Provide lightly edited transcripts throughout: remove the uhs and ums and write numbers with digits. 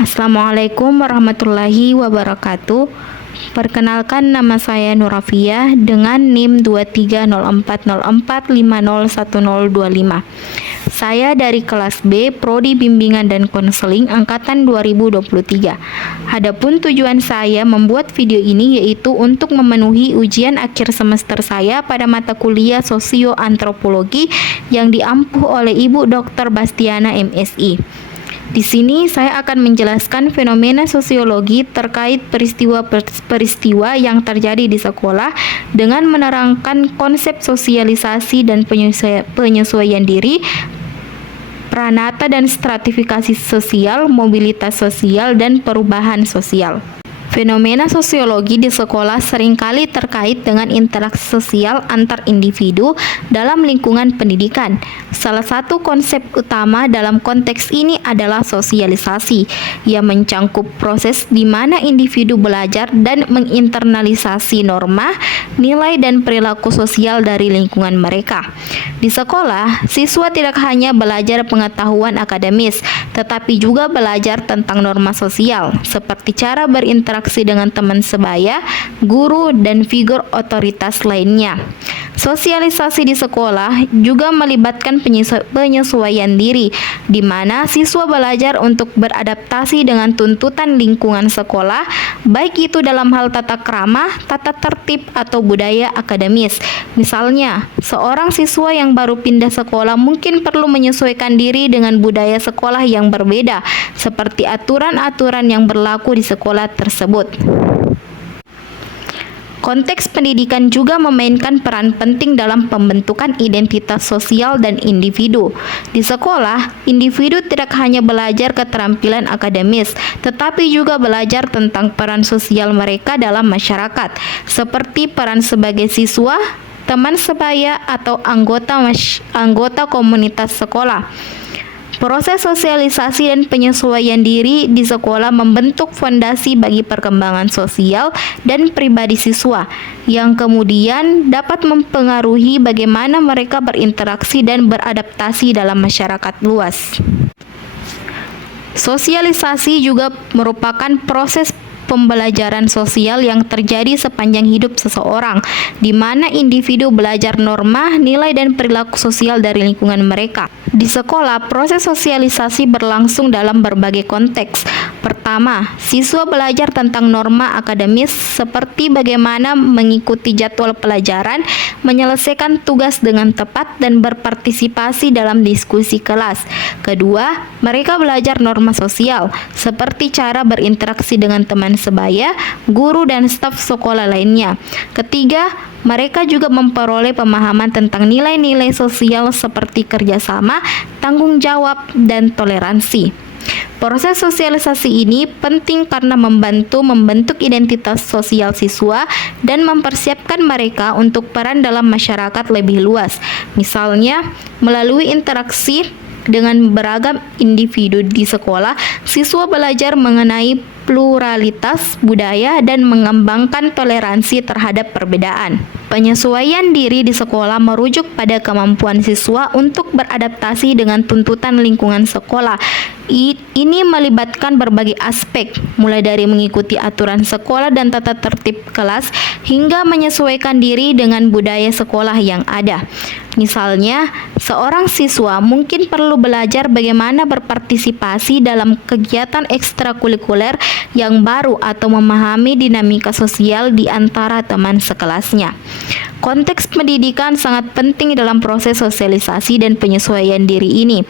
Assalamualaikum warahmatullahi wabarakatuh. Perkenalkan, nama saya Nurafiah dengan NIM 230404501025. Saya dari kelas B, Prodi Bimbingan dan Konseling angkatan 2023. Adapun tujuan saya membuat video ini yaitu untuk memenuhi ujian akhir semester saya pada mata kuliah Sosioantropologi yang diampuh oleh Ibu Dr. Bastiana MSI. Di sini saya akan menjelaskan fenomena sosiologi terkait peristiwa-peristiwa yang terjadi di sekolah dengan menerangkan konsep sosialisasi dan penyesuaian diri, pranata dan stratifikasi sosial, mobilitas sosial, dan perubahan sosial. Fenomena sosiologi di sekolah seringkali terkait dengan interaksi sosial antar individu dalam lingkungan pendidikan. Salah satu konsep utama dalam konteks ini adalah sosialisasi, yang mencangkup proses di mana individu belajar dan menginternalisasi norma, nilai, dan perilaku sosial dari lingkungan mereka. Di sekolah, siswa tidak hanya belajar pengetahuan akademis, tetapi juga belajar tentang norma sosial, seperti cara berinteraksi dengan teman sebaya, guru, dan figur otoritas lainnya. Sosialisasi di sekolah juga melibatkan penyesuaian diri, di mana siswa belajar untuk beradaptasi dengan tuntutan lingkungan sekolah, baik itu dalam hal tata krama, tata tertib, atau budaya akademis. Misalnya, seorang siswa yang baru pindah sekolah mungkin perlu menyesuaikan diri dengan budaya sekolah yang berbeda, seperti aturan-aturan yang berlaku di sekolah tersebut. Konteks pendidikan juga memainkan peran penting dalam pembentukan identitas sosial dan individu. Di sekolah, individu tidak hanya belajar keterampilan akademis, tetapi juga belajar tentang peran sosial mereka dalam masyarakat, seperti peran sebagai siswa, teman sebaya, atau anggota komunitas sekolah. Proses sosialisasi dan penyesuaian diri di sekolah membentuk fondasi bagi perkembangan sosial dan pribadi siswa, yang kemudian dapat mempengaruhi bagaimana mereka berinteraksi dan beradaptasi dalam masyarakat luas. Sosialisasi juga merupakan proses pembelajaran sosial yang terjadi sepanjang hidup seseorang, di mana individu belajar norma, nilai, dan perilaku sosial dari lingkungan mereka. Di sekolah, proses sosialisasi berlangsung dalam berbagai konteks. Pertama, siswa belajar tentang norma akademis seperti bagaimana mengikuti jadwal pelajaran, menyelesaikan tugas dengan tepat, dan berpartisipasi dalam diskusi kelas. Kedua, mereka belajar norma sosial, seperti cara berinteraksi dengan teman sebaya, guru, dan staf sekolah lainnya. Ketiga, mereka juga memperoleh pemahaman tentang nilai-nilai sosial seperti kerjasama, tanggung jawab, dan toleransi. Proses sosialisasi ini penting karena membantu membentuk identitas sosial siswa dan mempersiapkan mereka untuk peran dalam masyarakat lebih luas. Misalnya, melalui interaksi dengan beragam individu di sekolah, siswa belajar mengenai pluralitas budaya dan mengembangkan toleransi terhadap perbedaan. Penyesuaian diri di sekolah merujuk pada kemampuan siswa untuk beradaptasi dengan tuntutan lingkungan sekolah. Ini melibatkan berbagai aspek, mulai dari mengikuti aturan sekolah dan tata tertib kelas, hingga menyesuaikan diri dengan budaya sekolah yang ada. Misalnya, seorang siswa mungkin perlu belajar bagaimana berpartisipasi dalam kegiatan ekstrakurikuler yang baru atau memahami dinamika sosial di antara teman sekelasnya. Konteks pendidikan sangat penting dalam proses sosialisasi dan penyesuaian diri ini.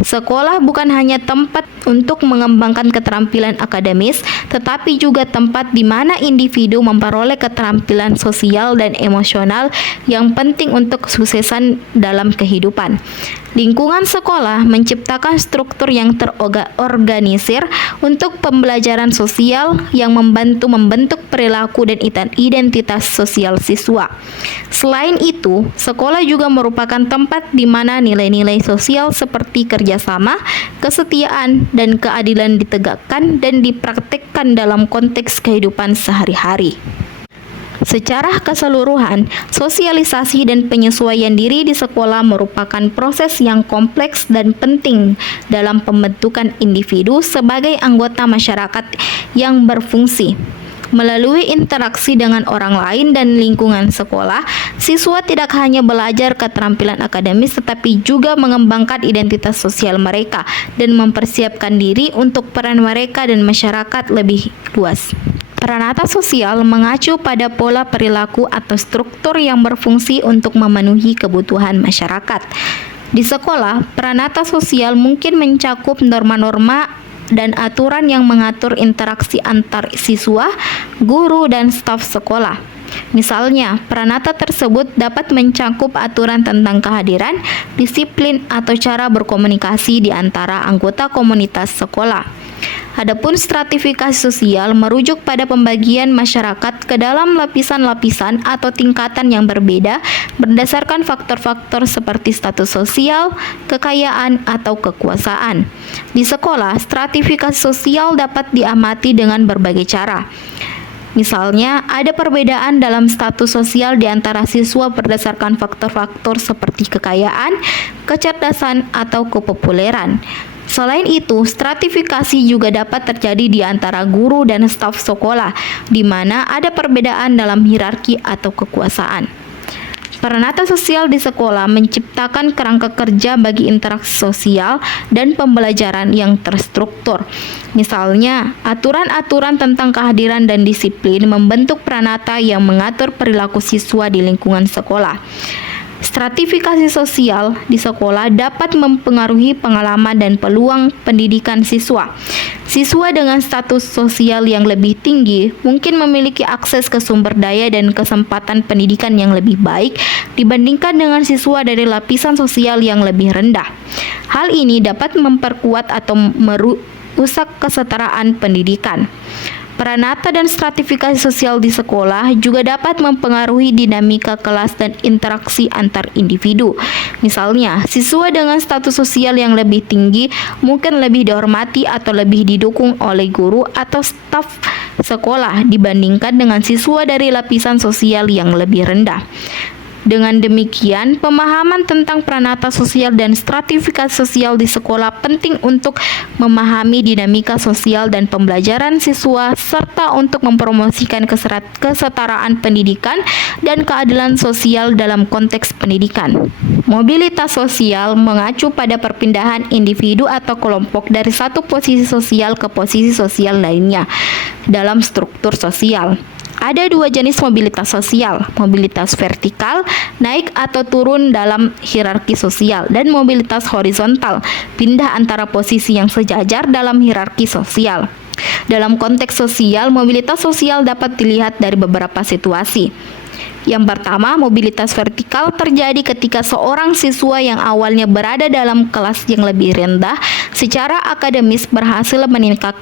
Sekolah bukan hanya tempat untuk mengembangkan keterampilan akademis, tetapi juga tempat di mana individu memperoleh keterampilan sosial dan emosional yang penting untuk kesuksesan dalam kehidupan. Lingkungan sekolah menciptakan struktur yang terorganisir untuk pembelajaran sosial yang membentuk perilaku dan identitas sosial siswa. Selain itu, sekolah juga merupakan tempat di mana nilai-nilai sosial seperti kerjasama, kesetiaan, dan keadilan ditegakkan dan dipraktikkan dalam konteks kehidupan sehari-hari. Secara keseluruhan, sosialisasi dan penyesuaian diri di sekolah merupakan proses yang kompleks dan penting dalam pembentukan individu sebagai anggota masyarakat yang berfungsi. Melalui interaksi dengan orang lain dan lingkungan sekolah, siswa tidak hanya belajar keterampilan akademis tetapi juga mengembangkan identitas sosial mereka dan mempersiapkan diri untuk peran mereka dan masyarakat lebih luas. Peranata sosial mengacu pada pola perilaku atau struktur yang berfungsi untuk memenuhi kebutuhan masyarakat. Di sekolah, peranata sosial mungkin mencakup norma-norma dan aturan yang mengatur interaksi antar siswa, guru, dan staf sekolah. Misalnya, peranata tersebut dapat mencakup aturan tentang kehadiran, disiplin, atau cara berkomunikasi di antara anggota komunitas sekolah. Adapun stratifikasi sosial merujuk pada pembagian masyarakat ke dalam lapisan-lapisan atau tingkatan yang berbeda berdasarkan faktor-faktor seperti status sosial, kekayaan, atau kekuasaan. Di sekolah, stratifikasi sosial dapat diamati dengan berbagai cara. Misalnya, ada perbedaan dalam status sosial di antara siswa berdasarkan faktor-faktor seperti kekayaan, kecerdasan, atau kepopuleran. Selain itu, stratifikasi juga dapat terjadi di antara guru dan staf sekolah, di mana ada perbedaan dalam hierarki atau kekuasaan. Peranata sosial di sekolah menciptakan kerangka kerja bagi interaksi sosial dan pembelajaran yang terstruktur. Misalnya, aturan-aturan tentang kehadiran dan disiplin membentuk peranata yang mengatur perilaku siswa di lingkungan sekolah. Stratifikasi sosial di sekolah dapat mempengaruhi pengalaman dan peluang pendidikan siswa. Siswa dengan status sosial yang lebih tinggi mungkin memiliki akses ke sumber daya dan kesempatan pendidikan yang lebih baik dibandingkan dengan siswa dari lapisan sosial yang lebih rendah. Hal ini dapat memperkuat atau merusak kesetaraan pendidikan. Peranata dan stratifikasi sosial di sekolah juga dapat mempengaruhi dinamika kelas dan interaksi antar individu. Misalnya, siswa dengan status sosial yang lebih tinggi mungkin lebih dihormati atau lebih didukung oleh guru atau staf sekolah dibandingkan dengan siswa dari lapisan sosial yang lebih rendah. Dengan demikian, pemahaman tentang peranata sosial dan stratifikasi sosial di sekolah penting untuk memahami dinamika sosial dan pembelajaran siswa serta untuk mempromosikan kesetaraan pendidikan dan keadilan sosial dalam konteks pendidikan. Mobilitas sosial mengacu pada perpindahan individu atau kelompok dari satu posisi sosial ke posisi sosial lainnya dalam struktur sosial. Ada dua jenis mobilitas sosial, mobilitas vertikal, naik atau turun dalam hierarki sosial, dan mobilitas horizontal, pindah antara posisi yang sejajar dalam hierarki sosial. Dalam konteks sosial, mobilitas sosial dapat dilihat dari beberapa situasi. Yang pertama, mobilitas vertikal terjadi ketika seorang siswa yang awalnya berada dalam kelas yang lebih rendah secara akademis berhasil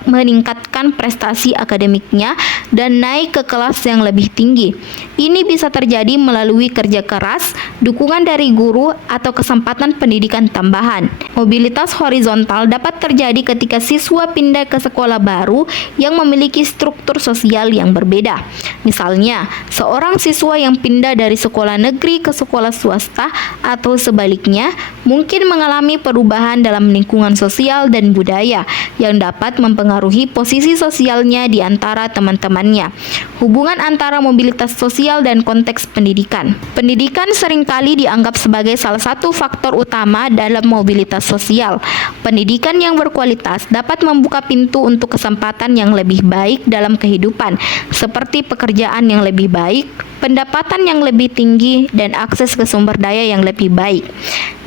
meningkatkan prestasi akademiknya dan naik ke kelas yang lebih tinggi. Ini bisa terjadi melalui kerja keras, dukungan dari guru, atau kesempatan pendidikan tambahan. Mobilitas horizontal dapat terjadi ketika siswa pindah ke sekolah baru yang memiliki struktur sosial yang berbeda. Misalnya, seorang siswa yang pindah dari sekolah negeri ke sekolah swasta atau sebaliknya mungkin mengalami perubahan dalam lingkungan sosial dan budaya yang dapat mempengaruhi posisi sosialnya di antara teman-temannya. Hubungan antara mobilitas sosial dan konteks pendidikan. Pendidikan seringkali dianggap sebagai salah satu faktor utama dalam mobilitas sosial. Pendidikan yang berkualitas dapat membuka pintu untuk kesempatan yang lebih baik dalam kehidupan, seperti pekerjaan yang lebih baik, pendapatan yang lebih tinggi, dan akses ke sumber daya yang lebih baik.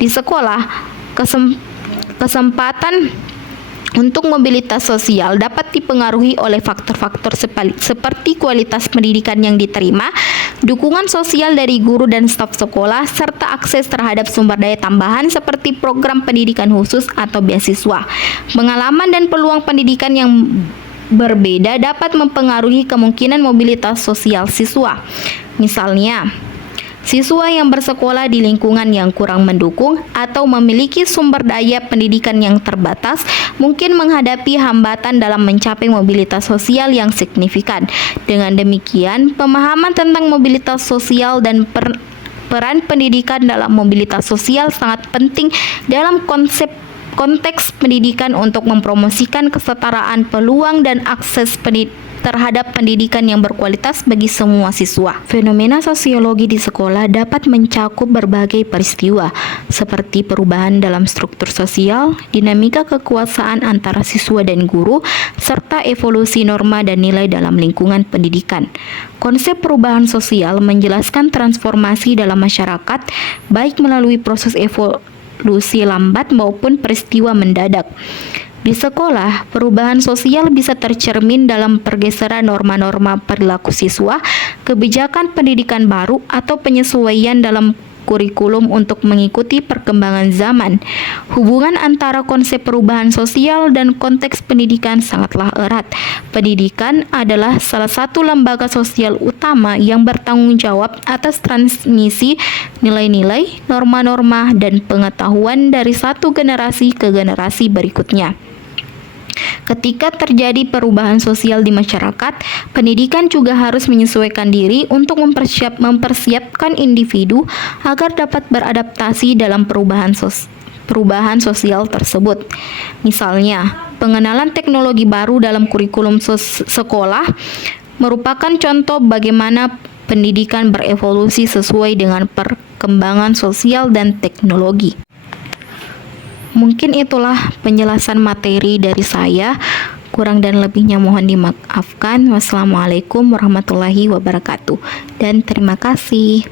Di sekolah, kesempatan untuk mobilitas sosial dapat dipengaruhi oleh faktor-faktor seperti kualitas pendidikan yang diterima, dukungan sosial dari guru dan staf sekolah, serta akses terhadap sumber daya tambahan seperti program pendidikan khusus atau beasiswa. Pengalaman dan peluang pendidikan yang berbeda dapat mempengaruhi kemungkinan mobilitas sosial siswa. Misalnya, Siswa yang bersekolah di lingkungan yang kurang mendukung atau memiliki sumber daya pendidikan yang terbatas mungkin menghadapi hambatan dalam mencapai mobilitas sosial yang signifikan. Dengan demikian, pemahaman tentang mobilitas sosial dan peran pendidikan dalam mobilitas sosial sangat penting dalam konteks pendidikan untuk mempromosikan kesetaraan peluang dan akses terhadap pendidikan yang berkualitas bagi semua siswa. Fenomena sosiologi di sekolah dapat mencakup berbagai peristiwa, seperti perubahan dalam struktur sosial, dinamika kekuasaan antara siswa dan guru, serta evolusi norma dan nilai dalam lingkungan pendidikan. Konsep perubahan sosial menjelaskan transformasi dalam masyarakat, baik melalui proses evolusi lambat maupun peristiwa mendadak. Di sekolah, perubahan sosial bisa tercermin dalam pergeseran norma-norma perilaku siswa, kebijakan pendidikan baru, atau penyesuaian dalam kurikulum untuk mengikuti perkembangan zaman. Hubungan antara konsep perubahan sosial dan konteks pendidikan sangatlah erat. Pendidikan adalah salah satu lembaga sosial utama yang bertanggung jawab atas transmisi nilai-nilai, norma-norma, dan pengetahuan dari satu generasi ke generasi berikutnya. Ketika terjadi perubahan sosial di masyarakat, pendidikan juga harus menyesuaikan diri untuk mempersiapkan individu agar dapat beradaptasi dalam perubahan sosial tersebut. Misalnya, pengenalan teknologi baru dalam kurikulum sekolah merupakan contoh bagaimana pendidikan berevolusi sesuai dengan perkembangan sosial dan teknologi. Mungkin itulah penjelasan materi dari saya. Kurang dan lebihnya mohon dimaafkan. Wassalamualaikum warahmatullahi wabarakatuh. Dan terima kasih.